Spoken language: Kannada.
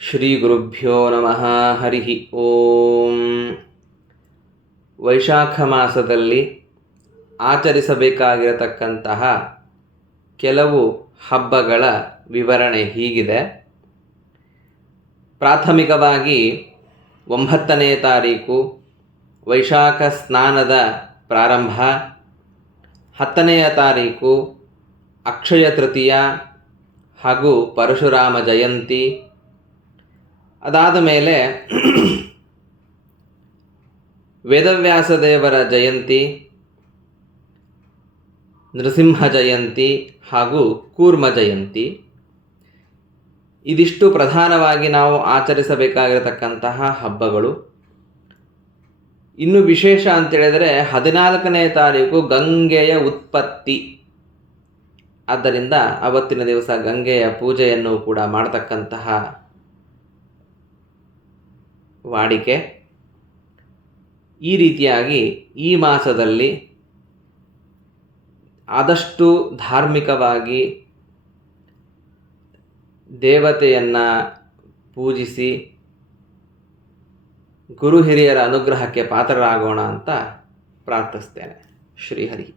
ಶ್ರೀ ಗುರುಭ್ಯೋ ನಮಃ. ಹರಿ ಓಂ. ವೈಶಾಖ ಮಾಸದಲ್ಲಿ ಆಚರಿಸಬೇಕಾಗಿರತಕ್ಕಂತಹ ಕೆಲವು ಹಬ್ಬಗಳ ವಿವರಣೆ ಹೀಗಿದೆ. ಪ್ರಾಥಮಿಕವಾಗಿ 9ನೇ ತಾರೀಕು ವೈಶಾಖ ಸ್ನಾನದ ಪ್ರಾರಂಭ, 10ನೆಯ ತಾರೀಕು ಅಕ್ಷಯ ತೃತೀಯ ಹಾಗೂ ಪರಶುರಾಮ ಜಯಂತಿ. ಅದಾದ ಮೇಲೆ ವೇದವ್ಯಾಸ ದೇವರ ಜಯಂತಿ, ನೃಸಿಂಹ ಜಯಂತಿ ಹಾಗೂ ಕೂರ್ಮ ಜಯಂತಿ. ಇದಿಷ್ಟು ಪ್ರಧಾನವಾಗಿ ನಾವು ಆಚರಿಸಬೇಕಾಗಿರತಕ್ಕಂತಹ ಹಬ್ಬಗಳು. ಇನ್ನು ವಿಶೇಷ ಅಂತೇಳಿದರೆ 14ನೇ ತಾರೀಕು ಗಂಗೆಯ ಉತ್ಪತ್ತಿ. ಆದ್ದರಿಂದ ಅವತ್ತಿನ ದಿವಸ ಗಂಗೆಯ ಪೂಜೆಯನ್ನು ಕೂಡ ಮಾಡತಕ್ಕಂತಹ ವಾಡಿಕೆ. ಈ ರೀತಿಯಾಗಿ ಈ ಮಾಸದಲ್ಲಿ ಆದಷ್ಟು ಧಾರ್ಮಿಕವಾಗಿ ದೇವತೆಯನ್ನು ಪೂಜಿಸಿ ಗುರು ಹಿರಿಯರ ಅನುಗ್ರಹಕ್ಕೆ ಪಾತ್ರರಾಗೋಣ ಅಂತ ಪ್ರಾರ್ಥಿಸ್ತೇನೆ. ಶ್ರೀಹರಿ.